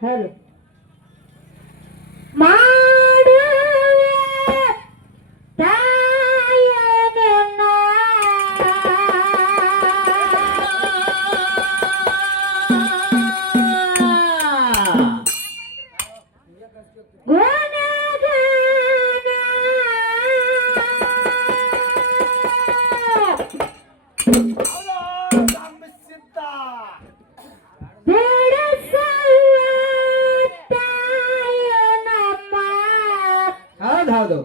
Hello. ಹೌದು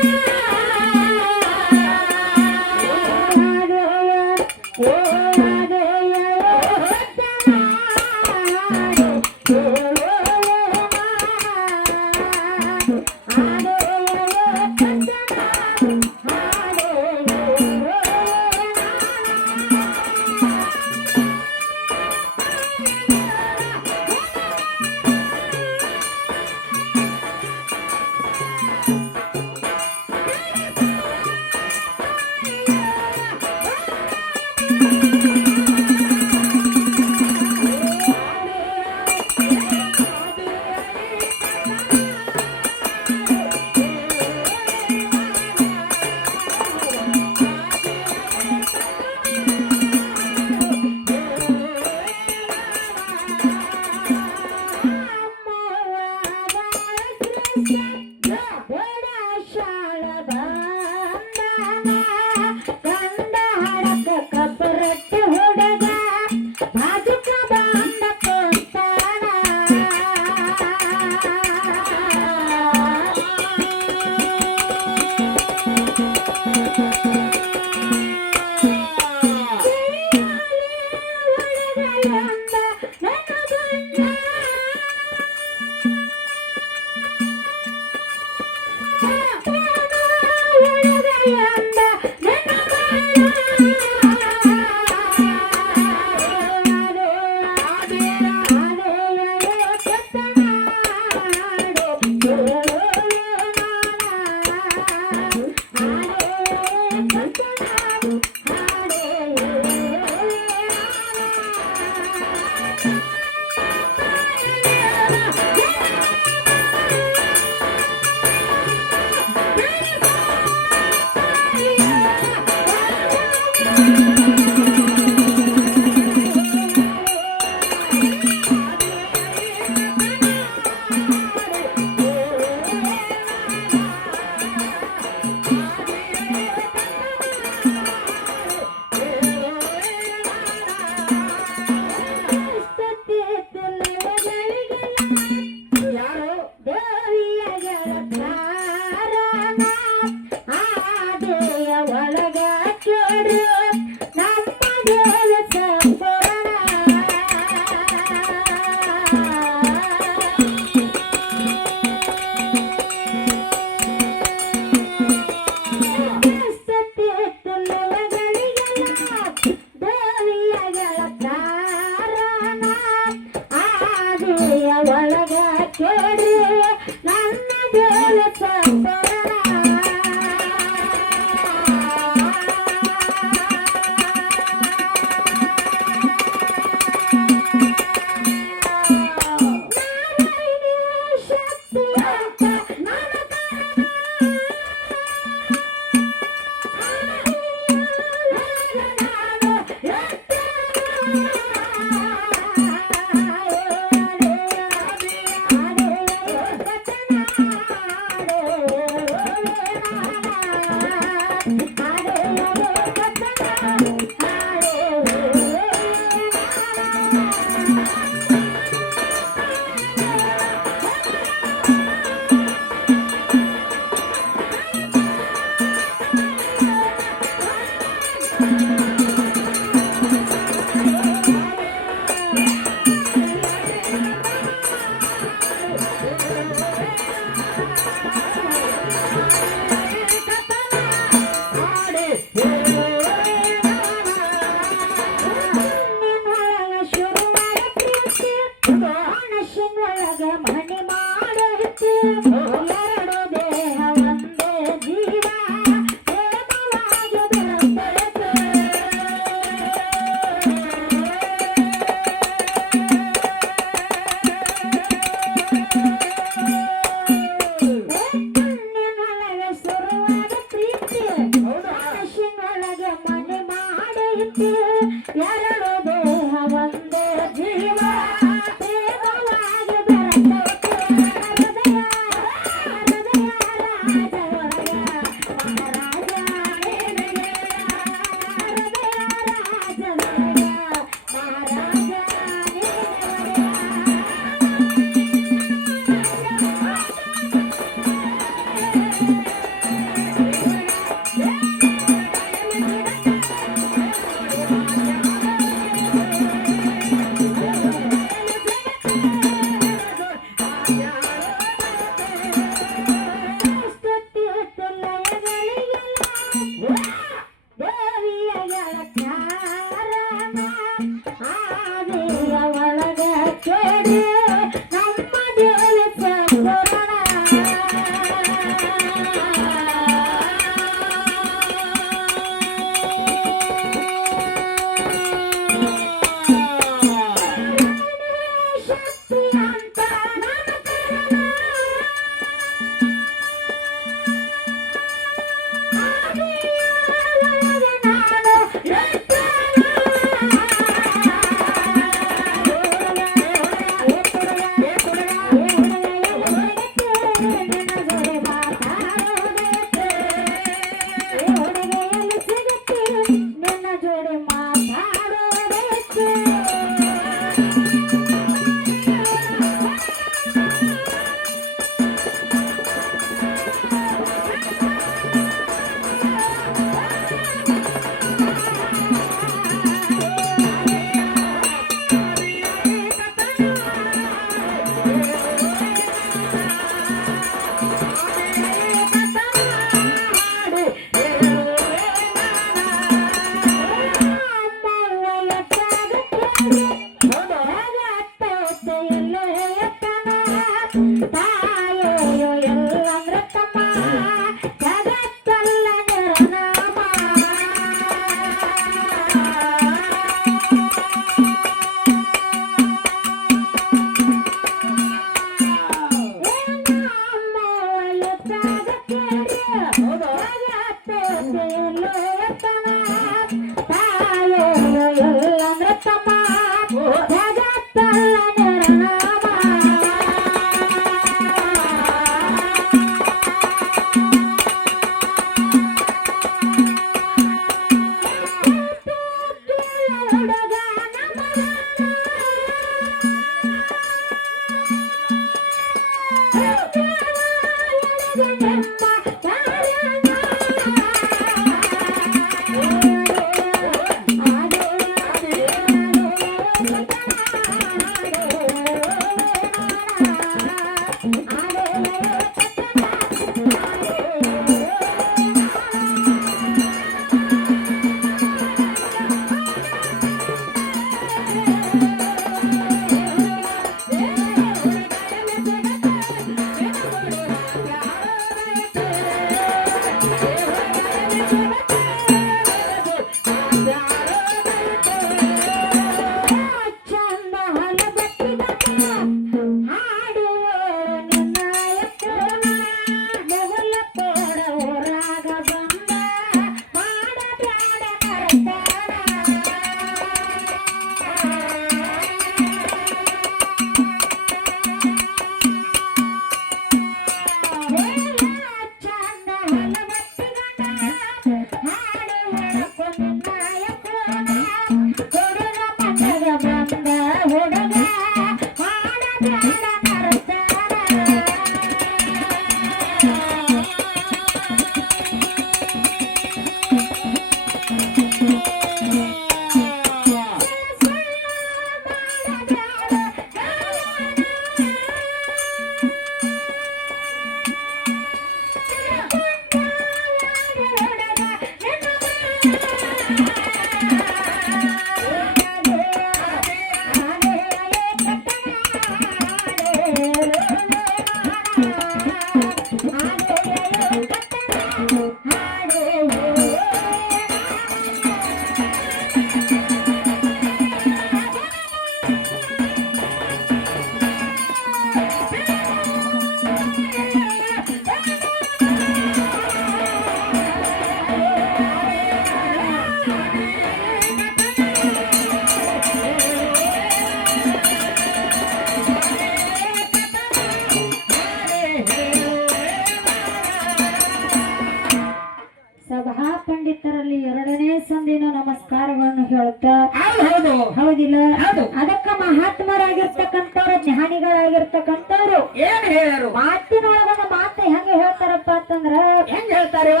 ಸಭಾ ಪಂಡಿತರಲ್ಲಿ ಎರಡನೇ ಸಂದಿನ ನಮಸ್ಕಾರಗಳನ್ನು ಹೇಳುತ್ತಾ ಹೌದು ಹೌದಿಲ್ಲ ಹೌದು. ಅದಕ್ಕ ಮಹಾತ್ಮರಾಗಿರ್ತಕ್ಕಂಥವ್ರು ಜ್ಞಾನಿಗಳಾಗಿರ್ತಕ್ಕಂಥವ್ರು ಏನ್ ಹೇಳರು ಮಾತಿನೊಳಗೊಂದು ಮಾತು ಹೆಂಗ ಹೇಳ್ತಾರಪ್ಪ ಅಂತಂದ್ರ ಹೆಂಗ್ ಹೇಳ್ತಾರಿವ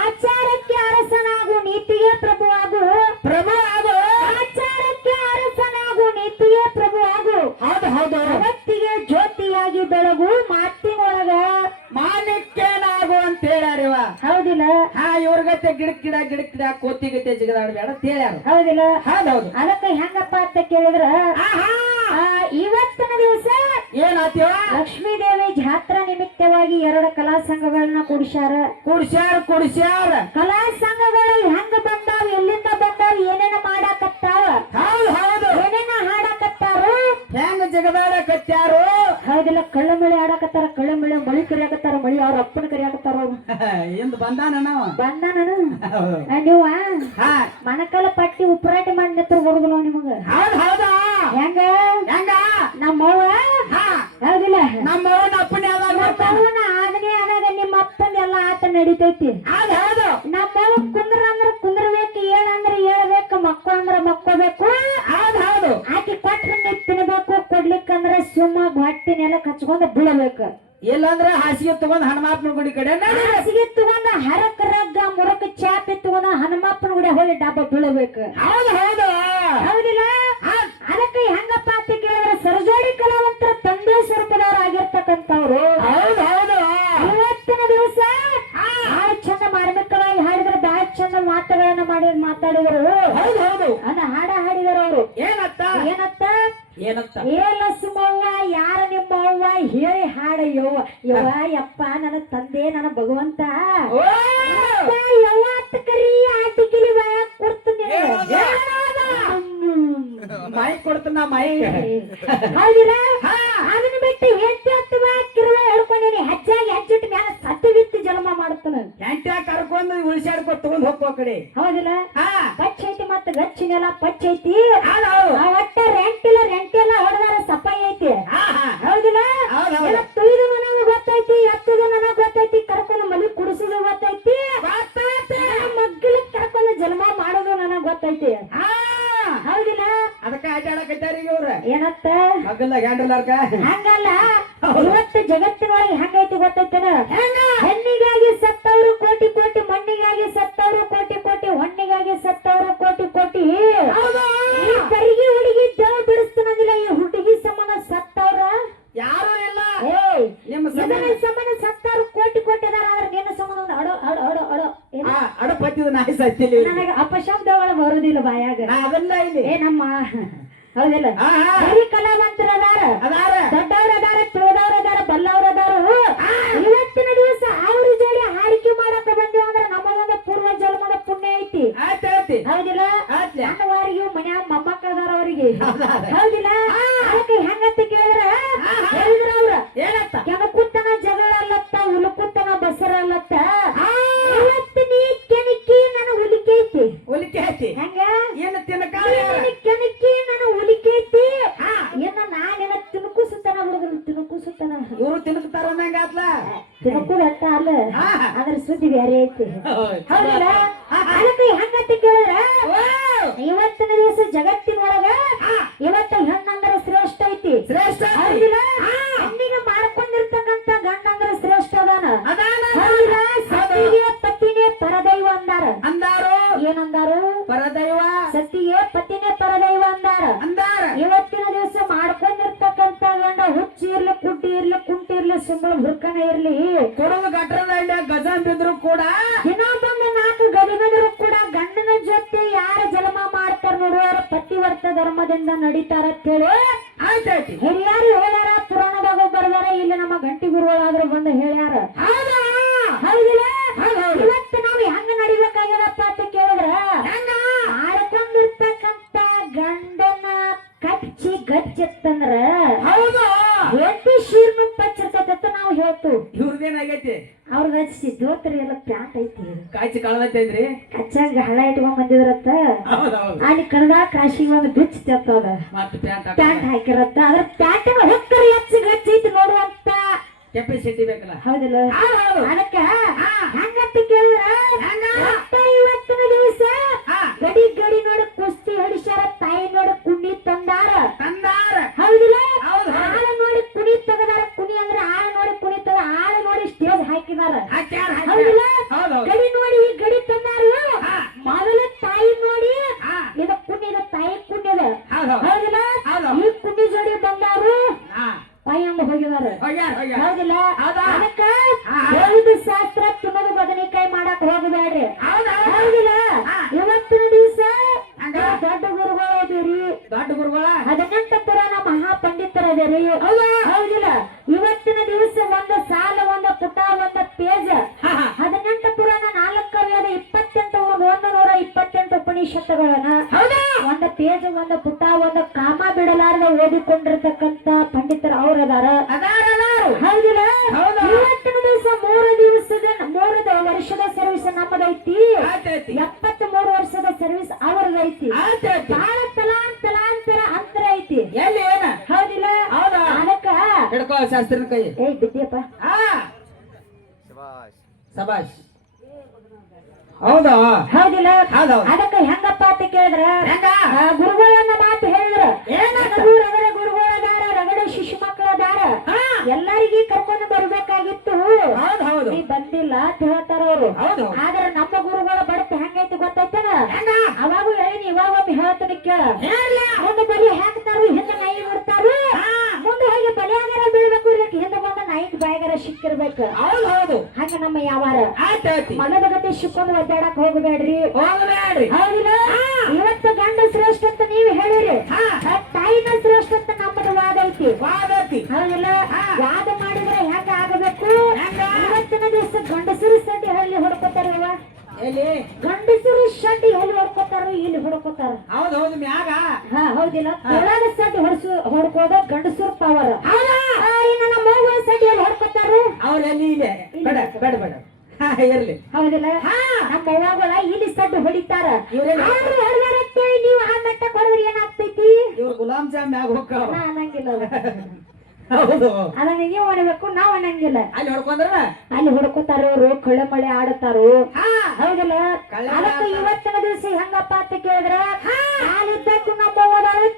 ಆಚಾರಕ್ಕೆ ಅರಸನಾಗು ನೀತಿಗೆ ಪ್ರಭುವಾಗು ಪ್ರಭು ಅದು ಆಚಾರಕ್ಕೆ ಅರಸನಾಗು ನೀತಿಗೆ ಪ್ರಭುವಾಗು ಹೌದು ಹೌದು ಜಗತ್ತಿಗೆ ಜ್ಯೋತಿಯಾಗಿ ಬೆಳಗು ಮಾತಿನೊಳಗ ಮಾಣಿಕ್ಯನಾಗು ಅಂತ ಹೇಳ್ಯಾರಿವ ಹೌದಿಲ್ಲ ಹಾ ಇವ್ರಗತ್ತೆ ಗಿಡಕ್ ಗಿಡ ಕೋತಿಗತ್ತೆ ಜಿಗದಾಡ್ಬೇಡ ಅಂತ ಹೇಳ್ಯಾರ ಹೌದಿಲ್ಲ ಹೌದೌದು ಅದಕ್ಕೆ ಹೆಂಗಪ್ಪ ಅಂತ ಕೇಳಿದ್ರ ಇವತ್ತಿನ ದಿವಸ ಏನಾತೀವ ಲಕ್ಷ್ಮೀ ದೇವಿ ಜಾತ್ರಾ ನಿಮಿತ್ತವಾಗಿ 2 ಕಲಾ ಸಂಘಗಳನ್ನ ಕೂಡಿಸ್ಯಾರ ಕುಡಿಸ್ಯಾರ ಕಲಾ ಸಂಘಗಳು ಹೆಂಗ ಬಂದಾವ ಎಲ್ಲಿಂದ ಬಂದಾವ ಏನೇನ ಮಾಡಾಕತ್ತಾವ ಹೌದು ಹೌದು ಏನೇನ ಹಾಡಾಕತ್ತಾರು ಹೆಂಗ ಜಗದಾಡಕತ್ಯಾರು ಹೌದಿಲ್ಲ ಕಳ್ಳ ಮಳಿ ಆಡಾಕತ್ತಾರ ಕಳ್ಳ ಮಳಿ ಕರಿಯಾಕತ್ತಾರ ಮಳಿ ಅವ್ರ ಅಪ್ಪನ ಕರಿಯಾಕತ್ತಾರ ಅವ್ರು ಇಂದ ಬಂದಾನ ನಾವ ಬಂದ ನಾನು ನೀವ ಹಾ ಮಣಕಾಲ ಪಟ್ಟಿ ಉಪರಾಟಿ ಮಾಡಿ ನಿತ್ರ ಬರುದಿಲ್ಲ ನಿಮಗ ಹೌದು ಹೌದಾ ಹೆಂಗ ಹೆಂಗ ನಮ್ಮವ್ವ ಹಾ ಹೌದಿಲ್ಲ ನಮ್ಮ ಅಪ್ಪನೇ ನಮ್ಮವ್ವನ ಆದನೆ ಅನಾಗ ನಿಮ್ಮ ಅಪ್ಪನ ಎಲ್ಲ ಆಟ ನಡಿತೈತಿ ಹೌದು ಹೌದು ನಮ್ಮವ್ವ ಕುಂದ್ರ ಅಂದ್ರ ಕುಂದ್ರಬೇಕು ಏಳಂದ್ರ ಏಳ್ಬೇಕು ಮಕ್ಕೋ ಅಂದ್ರ ಮಕ್ಕೋಬೇಕು ಹೌದು ಹೌದು ಆಕಿ ಕೊಟ್ರ ನೀವು ತಿನ್ಬೇಕು ಕೊಡ್ಲಿಕ್ಕಂದ್ರ ಸುಮ್ಮ ಹೊಟ್ಟಿನೆಲ್ಲ ಕಚ್ಕೊಂಡ್ ಬೀಳಬೇಕು ಇಲ್ಲಂದ್ರ ಹಾಸಿಗೆ ತಗೊಂಡ್ ಹನುಮಾತ್ಮ ಗುಡಿ ಕಡೆ ಹಾಸಿಗೆ ತಗೊಂಡ ಹರಕ ರಗ್ಗ ಮುರಕ ಚಾಪಿ ತಗೊಂಡ ಹನುಮಪ್ಪನ ಗುಡಿ ಹೋಗಿ ಡಬ್ಬ ಬೀಳಬೇಕು ಹೌದು ಹೌದು ಹೌದಿಲ್ಲ ಅದಕ್ಕೆ ಹೆಂಗಪ್ಪ ಅಂತ ಕೇಳಿದ್ರೆ ಸರಜೋಡಿ ಕಲಾವಂತರ ತಂದೆ ಸ್ವರೂಪದವ್ರು ಆಗಿರ್ತಕ್ಕಂಥವ್ರು ಹೌದು ಹೌದು ಇವತ್ತಿನ ದಿವಸ ಹಾಡು ಚಂದ ಮಾರ್ಮಿಕವಾಗಿ ಹಾಡಿದ್ರೆ ಬಹಳ ಚಂದ ಮಾತುಗಳನ್ನ ಮಾತಾಡಿದರು ಹೌದು ಹೌದು ಅದ ಹಾಡ ಹಾಡಿದರು ಅವರು ಏನತ್ತ ಏನತ್ತ ಏನತ್ತ ಏಲ ಸುಮವ್ವ ಯಾರ ನಿಮ್ಮ ಅವ್ವ ಹೇಳಿ ಹಾಡ ಯವ್ವ ಯಪ್ಪ ನನ್ನ ತಂದೆ ನನ್ನ ಭಗವಂತ ಯವ್ವತ್ ಕರಿ ಆಟಿಕಿಲಿ ಬಾಯ ಕೊಡ್ತೀನಿ ಮೈ ಕೊಡ್ತಾನ ಮೈ ಹೌದಿಲ್ಲ ಅದನ್ನ ಬಿಟ್ಟು ಹೆಚ್ಚು ಕಿರುವ ಹೇಳ್ಕೊಂಡೇನಿ ಹೆಚ್ಚಾಗಿ ಹೆಚ್ಚಿಟ್ಟು ಮ್ಯಾಲ ಸತ್ತು ಬಿತ್ತು ಜನ್ಮ ಮಾಡುತ್ತಾನ ಹೆಂಟ್ಯಾ ಕರ್ಕೊಂಡು ಉಳಿಸಾಡ್ಕೊ ತಗೊಂಡ್ ಹೋಗ್ಕೋ ಕಡೆ ಹೌದಿಲ್ಲ ಹಾ ಪಚ್ಚ ಐತಿ ಮತ್ತ ಗಚ್ಚಿನೆಲ್ಲ ಪಚ್ಚ ಐತಿ ಹೌದು ಒಟ್ಟ ರೆಂಟ್ ಎಲ್ಲ ಹೊಡೆದಾರ ಸಫಾಯಿ ಐತಿ ಹಾ ಹಾ ಹೌದಿಲ್ಲ ಹೌದು ಎಲ್ಲ ತುಳಿದು ನನಗೆ ಗೊತ್ತೈತಿ ಎತ್ತದು ನನಗೆ ಗೊತ್ತೈತಿ ಕರ್ಕೊಂಡು ಮಲಿ ಕುಡಿಸೋದು ಗೊತ್ತೈತಿ ಮಗ್ಗಲಿಗೆ ಕರ್ಕೊಂಡು ಜನ್ಮ ಮಾಡೋದು ನನಗೆ ಗೊತ್ತೈತಿ ಅದಕ್ಕ ಆಟ ಆಡಕತ್ತಾರ ಈಗ ಅವ್ರ ಏನತ್ತ ಮಗಲ್ಲ ಗ್ಯಾಂಡಲ್ಲಾರ್ಕ ಹಂಗಲ್ಲ ಇವತ್ತು ಜಗತ್ತಿನೊಳಗೆ ಹೆಂಗೈತಿ ಗೊತ್ತೈತೇನ ಹೆಣ್ಣಿಗಾಗಿ ಸತ್ತವರು ಕೋಟಿ ಕೋಟಿ ಮಣ್ಣಿಗಾಗಿ ಸತ್ತವರು ಕೋಟಿ ಕೋಟಿ ಹೊಣ್ಣಿಗಾಗಿ ಸತ್ತವರು ಕೋಟಿ ಕೋಟಿ ಈ ಕರಿಗೆ ಹುಡುಗಿ ದೇವ್ ಬಿಡಿಸ್ತಾನಂದಿಲ್ಲ ಈ ಹುಡುಗಿ ಸಂಬಂಧ ಸತ್ತವ್ರ ಯಾರು ಇಲ್ಲ ಏಯ್ ನಿಮ್ಮ ಇದರ ಸಂಬಂಧ ಸತ್ತವ್ರು ಕೋಟಿ ಕೋಟಿ ಅದಾರ ಆದ್ರೆ ನಿನ್ನ ಸಂಬಂಧ ಒಂದು ಅಡೋ ಅಡೋ ಅಡೋ ಅಡೋ ಏನು? ಅಡಪತ್ತಿದ ನಾಯಿ ಸತ್ತಿಲ್ಲ ನನಗೆ ಅಪಶಬ್ದಗಳ ಬರುದಿಲ್ಲ ಬಾಯಾಗ ನಾ ಅದನ್ನ ಇಲ್ಲಿ ಏ ನಮ್ಮ ಹೌದಿಲ್ಲ ಬರೀ ಕಲಾವಂತರದಾರ ಅದಾರ ದೊಡ್ಡವ್ರದಾರ ತಿಳಿದವ್ರದಾರ ಬಲ್ಲವ್ರದಾರ ಇವತ್ತಿನ ದಿವಸ ಅವ್ರ ಜೋಡಿ ಹಾರಿಕೆ ಮಾಡಕ ಬಂದೇವ ಅಂದ್ರ ನಮ್ಮದೊಂದು ಪೂರ್ವ ಜನ್ಮದ ಪುಣ್ಯ ಐತಿ ಆಯ್ತು ಹೇಳ್ತಿ ಹೌದಿಲ್ಲ ಆಯ್ತ್ಲೆ. ನನ್ನವಾರಿಗೂ ಮನ್ಯಾಗ ಮೊಮ್ಮಕ್ಕಳದಾರ ಅವ್ರಿಗೆ ಹೌದಿಲ್ಲ ಅದಕ್ಕೆ ಹೆಂಗಂತ ಕೇಳಿದ್ರ ಹೇಳಿದ್ರ ಅವ್ರ ಏನಂತ ಕೆಣಕುತ್ತನ ಜಗಳ ಅಲ್ಲತ್ತ ಉಲುಕುತ್ತನ ಬಸರ ಅಲ್ಲತ್ತ ಇವತ್ತು ನೀ ಕೆಣಕಿ ನನ್ನ ಹುಲಿಕೆ ಐತಿ ಒಲಿಕೆ ಐತಿ ಹೆಂಗ ಏನು ತಿನ್ನಕ ಕೆಣಕಿ ನನ್ನ ಹುಲಿಕೆ ಐತಿ ಏನ ನಾನೇನ ತಿನ್ಕುಸುತ್ತನ ಹುಡುಗರು ತಿನ್ಕುಸುತ್ತನ ಇವರು ತಿನ್ನುತ್ತಾರ ನಂಗಾತ್ಲ ತಿನ್ಕುದ ಅಟ್ಟ ಅಲ್ಲ ಅದ್ರ ಸುದ್ದಿ ಬೇರೆ ಐತಿ ಹೌದಲ್ಲ ಅದಕ್ಕೆ ಹೆಂಗಂತ ಕೇಳಿದ್ರ ಇವತ್ತಿನ ದಿವಸ ಜಗತ್ತಿನೊಳಗ ಇವತ್ತು ಹೆಣ್ಣಂದ್ರ ಶ್ರೇಷ್ಠ ಐತಿ ಶ್ರೇಷ್ಠ ಹೌದಿಲ್ಲ ಹೆಣ್ಣಿಗೆ ಮಾಡ್ಕೊಂಡಿರ್ತಕ್ಕಂತ ಗಂಡಂದ್ರ ಶ್ರೇಷ್ಠ ಅದಾನ ಅದಾನ ಹೌದಿಲ್ಲ ಸತಿಗೆ ಪತಿನೇ ಪರದೈವ ಅಂದಾರ ಅಂದಾರು ಏನಂದಾರು ಪರದೈವ ಸತಿಗೆ ಪತಿನೇ ಪರದೈವ ಅಂದಾರ ಅಂದಾರ ಇವತ್ತಿನ ದಿವಸ ಮಾಡ್ಕೊಂಡಿರ್ತಕ್ಕಂತ ಗಂಡ ಹುಚ್ಚಿ ಇರ್ಲಿ ಕುಡ್ಡಿ ಇರ್ಲಿ ಕುಂಟಿ ಇರ್ಲಿ ಸಿಂಬಳ ಹುರ್ಕನ ಇರ್ಲಿ ಕೊಡೋದು ಗಟ್ರದ ಗಜನ್ ಬಿದ್ರು ಕೂಡ ದಿನ ಬಂದ 4 ಗದಿಗದರು ಕೂಡ ಗಂಡನ ಜೊತೆ ಯಾರ ಜನ್ಮ ಮಾಡ್ತಾರ ನೋಡುವರ ಪತಿವರ್ತ ಧರ್ಮದಿಂದ ನಡೀತಾರ ಅಂತೇಳಿ ಆಯ್ತಾಯ್ತಿ ಹಿರಿಯರು ಹೇಳ್ಯಾರ ಪುರಾಣದಾಗ ಬರ್ದಾರ ಇಲ್ಲಿ ನಮ್ಮ ಗಂಟಿ ಗುರುಗಳಾದ್ರೂ ಬಂದು ಹೇಳ್ಯಾರ ಹೌದಿಲ್ಲ ಇವತ್ತು ನಾವು ಹೆಂಗ ನಡಿಬೇಕಾಗ್ಯದಪ್ಪ ಅಂತ ಕೇಳಿದ್ರ ಆಡ್ಕೊಂಡಿರ್ತಕ್ಕಂತ ಗಂಡನ ಕಚ್ಚಿ ಗಚ್ಚತ್ತಂದ್ರ ಹೌದು ಎದ್ದು ಶೀರ್ನು ಪಚ್ಚಿರ್ತೈತ ನಾವು ಹೇಳ್ತು ಇವ್ರದೇನಾಗೈತಿ ಅವ್ರಿಗೆ ಹಚ್ಚಿ ದೋತ್ರಿ ಎಲ್ಲ ಪ್ಯಾಂಟ್ ಐತಿ ಕಾಯ್ಚಿ ಕಳದೈತ್ರಿ ಕಚ್ಚಾಗ ಹಳ ಇಟ್ಕೊಂಡ್ ಬಂದಿದ್ರತ್ತ ಹೌದೌದು ಅಲ್ಲಿ ಕಣದ ಕಾಶಿಗೆ ಒಂದು ಬಿಚ್ ತೆತ್ತದ ಮತ್ತೆ ಪ್ಯಾಂಟ್ ಹಾಕಿರತ್ತ ಅದ್ರ ಪ್ಯಾಂಟಿನ ಹೊಕ್ಕರಿ ಹಚ್ಚಿ ಗಚ್ಚೈತಿ ನೋಡುವಂತ ಕೆಪಾಸಿಟಿ ಬೇಕಲ್ಲ ಹೌದಿಲ್ಲ ಹೌದು ಅದಕ್ಕ ಹಂಗಂತ ಕೇಳಿದ್ರ ಒಟ್ಟ ಇವತ್ತಿನ ದಿವಸ ಗಡಿ ಗಡಿ ನೋಡಿ ಕುಸ್ತಿ ಹೊಡಿಸ್ಯಾರ ತಾಯಿ ನೋಡಿ ಕುಣಿ ತಂದಾರ ತಂದಾರ ಹೌದಿಲ್ಲ ಹೌದು ಆಳ ನೋಡಿ ಕುಣಿ ತೆಗದಾರ ಕುಣಿ ಅಂದ್ರೆ ಆಳ ನೋಡಿ ಕುಣಿ ತೆಗ ಆಳ ನೋಡಿ ಸ್ಟೇಜ್ ಹಾಕಿದಾರ ಹಾಕ್ಯಾರ ಹೌದಿಲ್ಲ ಹೌದು ಗಡಿ ನೋಡಿ ಈ ಗಡಿ ತಂದಾರ ಮೊದಲ ತಾಯಿ ನೋಡಿ ಇದು ಕುಣಿದ ತಾಯಿ ಕುಣಿದ ಹೌದು ಹೌದಿಲ್ಲ ಹೌದು ಈ ಕುಣಿ ಜೋಡಿ ಬಂದಾರು ಹಾ ತಾಯಿ ಅಂಬ ಹೋಗಿದಾರ ಹೋಗ್ಯಾರ ಹೋಗ್ಯಾರ ಹೌದಿಲ್ಲ ಹೌದಾ? ಅದಕ್ಕ ಹೇಳಿದ ಶಾಸ್ತ್ರ ತಿನ್ನೋದು ಬದನೆಕಾಯಿ ಮಾಡಕ್ ಹೋಗಬೇಡ್ರಿ ಹೌದಾ ಹೌದಿಲ್ಲ ಇವತ್ತಿನ ದಿವಸ ದೊಡ್ಡ ಗುರುಗಳು ಅದೇರಿ ದೊಡ್ಡ ಗುರುಗಳ 18 ಪುರಾಣ ಮಹಾಪಂಡಿತರ ಅದೇರಿ ಹೌದಿಲ್ಲ ಇವತ್ತಿನ ದಿವಸ ಒಂದು ಸಾಲ ಒಂದು ಪುಟ ಒಂದು ಪೇಜ 18 ಪುರಾಣ 4 ವೇದ 28 128 ಉಪನಿಷತ್ತುಗಳನ್ನ ಒಂದು ಪೇಜ್ ಒಂದು ಪುಟ ಒಂದು ಕಾಮ ಬಿಡಲಾರದ ಓದಿಕೊಂಡಿರ್ತಕ್ಕಂತ ಪಂಡಿತರು ಅವ್ರದಾರ ಹೌದಿಲ್ಲ ಇವತ್ತಿನ ದಿವಸ 3 ವರ್ಷದ ಸರ್ವಿಸ್ ನಮ್ಮದೈತಿ 73 ವರ್ಷದ ಸರ್ವಿಸ್ ಅವ್ರದೈತಿ ಬಹಳ ತಲಾಂತರ ಅಂತರ ಐತಿ ಎಲ್ಲಿ ಏನ ಹೌದಿಲ್ಲ ಹೌದಾ ಅದಕ್ಕ ಹಿಡ್ಕೋ ಶಾಸ್ತ್ರನ ಕೈ ಏ ಬಿದ್ದಿಯಪ್ಪ ಸಬಾಷ್ ಹೌದಾ ಹೌದಿಲ್ಲ ಹೌದೌದು ಅದಕ್ಕ ಹೆಂಗಪ್ಪ ಅಂತ ಕೇಳಿದ್ರ ಹೆಂಗ ಗುರುಗಳನ್ನ ಮಾತು ಹೇಳಿದ್ರ ಏನಂತ? ರಗಡ ಗುರುಗಳದಾರ ರಗಡ ಶಿಶು ಮಕ್ಕಳದಾರ ಎಲ್ಲರಿಗೆ ಕರ್ಕೊಂಡು ಬರ್ಬೇಕಾಗಿತ್ತು ಹೌದು ಹೌದು ನೀ ಬಂದಿಲ್ಲ ಅಂತ ಹೇಳ್ತಾರ ಅವ್ರು ಹೌದು ಆದ್ರೆ ನಮ್ಮ ಗುರುಗಳ ಬಡತೆ ಹೆಂಗೈತಿ ಗೊತ್ತೈತನ ಹೆಂಗ ಅವಾಗ ಹೇಳಿನಿ ಇವಾಗ ಒಮ್ಮೆ ಹೇಳ್ತಾನೆ ಕೇಳ ಹೇಳ ಮುಂದೆ ಬಲಿ ಹಾಕ್ತಾರು ಹಿಂದೆ ನಾಯಿ ಬಿಡ್ತಾರು ಮುಂದೆ ಹೋಗಿ ಬಲಿಯಾಗಾರ ಬೀಳ್ಬೇಕು ಇದಕ್ಕೆ ಹಿಂದೆ ಬಂದ ನಾಯಿಗೆ ಬಾಯಿಗಾರ ಸಿಕ್ಕಿರ್ಬೇಕು ಹೌದು ಹೌದು ಹಂಗ ನಮ್ಮ ಯಾವಾರ ಆಯ್ತಾಯ್ತಿ ಮಲದ ಗತಿ ಸಿಕ್ಕೊಂಡು ಒದ್ದಾಡಕ್ ಹೋಗಬೇಡ್ರಿ ಹೋಗಬೇಡ್ರಿ ಹೌದಿಲ್ಲ ಇವತ್ತು ಗಂಡ ಶ್ರೇಷ್ಠ ಅಂತ ನೀವು ಹೇಳಿರಿ ತಾಯಿನ ಶ್ರೇಷ್ಠ ಅಂತ ನಮ್ಮದು ವಾದ ಐತಿ ವಾದತಿ ಹೌದಿಲ್ಲ ವಾದ ಮಾಡಿದ್ರೆ ಹೆಂಗ ಆಗಬೇಕು ಹೆಂಗ? ಇವತ್ತಿನ ದಿವಸ ಗಂಡಸರು ಸಡ್ಡಿ ಹಳ್ಳಿ ಹೊಡ್ಕೋತಾರಲ್ವ ಎಲ್ಲಿ ಗಂಡಸರು ಶಡ್ಡಿ ಎಲ್ಲಿ ಹೊಡ್ಕೋತಾರ ಇಲ್ಲಿ ಹೊಡ್ಕೋತಾರ ಹೌದು ಹೌದು ಮ್ಯಾಗ ಹೌದಿಲ್ಲ ತೊಳಗ ಸಡ್ಡಿ ಹೊಡ್ಕೋದ ಗಂಡಸರು ಪವರ್ ನನ್ನ ಮಗು ಸಡ್ಡಿ ಎಲ್ಲಿ ಹೊಡ್ಕೋತಾರ ಅವ್ರ ಎಲ್ಲಿ ಇದೆ ಬೇಡ ಬೇಡ ಬೇಡ ಇರ್ಲಿ ಹೌದಿಲ್ಲ ನಮ್ಮ ಅವ್ವಗಳ ಇಲ್ಲಿ ಸಡ್ಡು ಹೊಡಿತಾರ ಇವ್ರೆಲ್ಲ ಆದ್ರೂ ಹೊಡ್ದಾರತ್ತೇಳಿ ನೀವು ಆ ಮಟ್ಟಕ್ಕೆ ಹೊಡೆದ್ರೆ ಏನಾಗ್ತೈತಿ ಇವ್ರು ಗುಲಾಮ್ ಜಾಮ್ ಮ್ಯಾಗ ಹೋಗ್ತಾವ ನಾ ಅನ್ನಂಗಿಲ್ಲ ಅದು. ಹೌದು ಅದನ್ನ ನೀವು ಅನ್ನಬೇಕು ನಾವ್ ಅನ್ನಂಗಿಲ್ಲ ಅಲ್ಲಿ ಹೊಡ್ಕೊಂಡ್ರ ಅಲ್ಲಿ ಹುಡುಕುತ್ತಾರ ಅವರು ಕಳ್ಳ ಮಳೆ ಆಡುತ್ತಾರು ಹೌದಿಲ್ಲ ಕಳ್ಳ ಅದಕ್ಕೆ ಇವತ್ತಿನ ದಿವಸ ಹೆಂಗಪ್ಪ ಅಂತ ಕೇಳಿದ್ರ ಹಾಲಿದ್ದಕ್ಕೂ ನಮ್ಮ ಓದಾಳು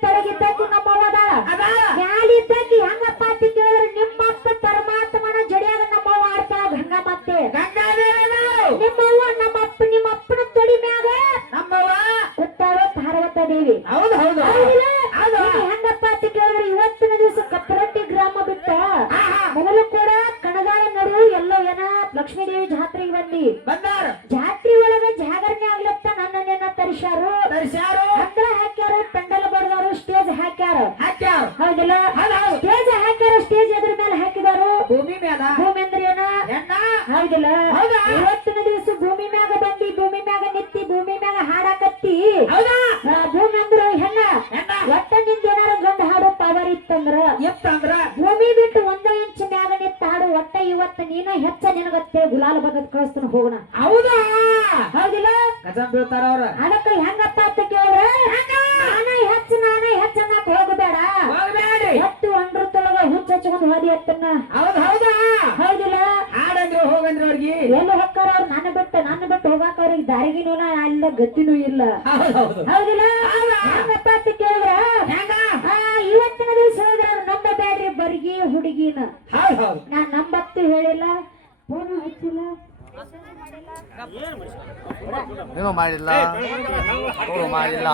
ಹೌದು ಹೌದು ಹೌದಿಲ್ಲ? ಹೌದು. ಇದು ಹೆಂಗಪ್ಪ ಅಂತ ಕೇಳಿದ್ರೆ ಇವತ್ತಿನ ದಿವಸ ಕಪ್ಪರಟ್ಟಿ ಗ್ರಾಮ ಬಿಟ್ಟ ಮೊದಲು ಕೂಡ ಕಣಗಾಲ ನಡು ಎಲ್ಲೋ ಏನ ಲಕ್ಷ್ಮೀ ದೇವಿ ಜಾತ್ರೆಗೆ ಬಂದಿ ಬಂದಾರ ಜಾತ್ರೆ ಒಳಗ ಜಾಗರಣೆ ಆಗ್ಲತ್ತ ನನ್ನನ್ನೇನ ತರಿಸ್ಯಾರು ತರಿಸ್ಯಾರು ಹತ್ರ ಹಾಕ್ಯಾರ ಪೆಂಡಲ್ ಬಡದವರು ಸ್ಟೇಜ್ ಹಾಕ್ಯಾರ ಹಾಕ್ಯಾರ ಹೌದಿಲ್ಲ ಹೌದು ಹೌದು ಸ್ಟೇಜ್ ಹಾಕ್ಯಾರ ಸ್ಟೇಜ್ ಎದ್ರ ಮೇಲೆ ಹಾಕಿದಾರು ಭೂಮಿ ಮ್ಯಾಲ ಭೂಮಿ ಅಂದ್ರೆ ಏನ ಎಣ್ಣ ಹೌದಿಲ್ಲ ಹೌದಾ? ಇವತ್ತಿನ ದಿವಸ ಭೂಮಿ ಮ್ಯಾಗ ಬಂದಿ ಭೂಮಿ ಮ್ಯಾಗ ನಿತ್ತಿ ಭೂಮಿ ಮ್ಯಾಗ ಹಾಡಾಕತ್ತಿ ಹೌದಾ ಭೂಮಿ ಅಂದ್ರು ಹೆಣ್ಣ ಎಣ್ಣ ಒಟ್ಟ ನಿಂದ ಏನಾರ ಗಂಡ ಹಾಡು ಪವರ್ ಇತ್ತಂದ್ರ ಎತ್ತಂದ್ರ ಭೂಮಿ ಬಿಟ್ಟು 1 ಇಂಚ್ ಮ್ಯಾಗ ನಿತ್ತ ಹಾಡು ಒಟ್ಟ ಇವತ್ತ ನೀನ ಹೆಚ್ಚ ನಿನಗತ್ತೆ ಗುಲಾಲ್ ಬಗದ್ ಕಳಿಸ್ತಾನ ಹೋಗೋಣ ಹೌದಾ ಹೌದಿಲ್ಲ ಗಜಂ ಬೀಳ್ತಾರ ಅವ್ರ ಅದಕ್ಕ ಹೆಂಗಪ್ಪ ಅಂತ ಕೇಳಿದ್ರೆ ನಾನೇ ಹೆಚ್ಚ ಅನ್ನಕ್ ಹೋಗಬೇಡ ಹೋಗ್ಬೇಡಿ ಒಟ್ಟು ಒಂದ್ರತೊಳಗ ಹುಚ್ಚ ಹಚ್ಕೊಂಡ್ ಹೋದಿ ಅತ್ತನ್ನ ಹೌದು ಹೌದಾ ಹೌದಿಲ್ಲ ಆಡಂದ್ರು ಹೋಗಂದ್ರು ಅವ್ರಿಗೆ ಎಲ್ಲಿ ಹೋಗ್ತಾರ ಅವ್ರು ನನ್ನ ಬಿಟ್ಟು ಹೋಗಾಕ ಅವ್ರಿಗೆ ದಾರಿಗಿನೂ ಅಲ್ಲ ಗತಿನೂ ಇಲ್ಲ ಹೌದು ಹೌದು ಹೌದಿಲ್ಲ ಹೌದಾ? ಹೆಂಗಪ್ಪ ಅಂತ ಕೇಳಿದ್ರ ಹೆಂಗ ಇವತ್ತಿನ ದಿವಸ ಹೇಳಿದ್ರ ನಂಬಬೇಡ್ರಿ ಬರ್ಗಿ ಹುಡುಗಿನ ಹೌದು ಹೌದು ನಾನ್ ನಂಬತ್ತು ಹೇಳಿಲ್ಲ ಫೋನ್ ಹಚ್ಚಿಲ್ಲ ನೀವು ಮಾಡಿಲ್ಲ ಅವರು ಮಾಡಿಲ್ಲ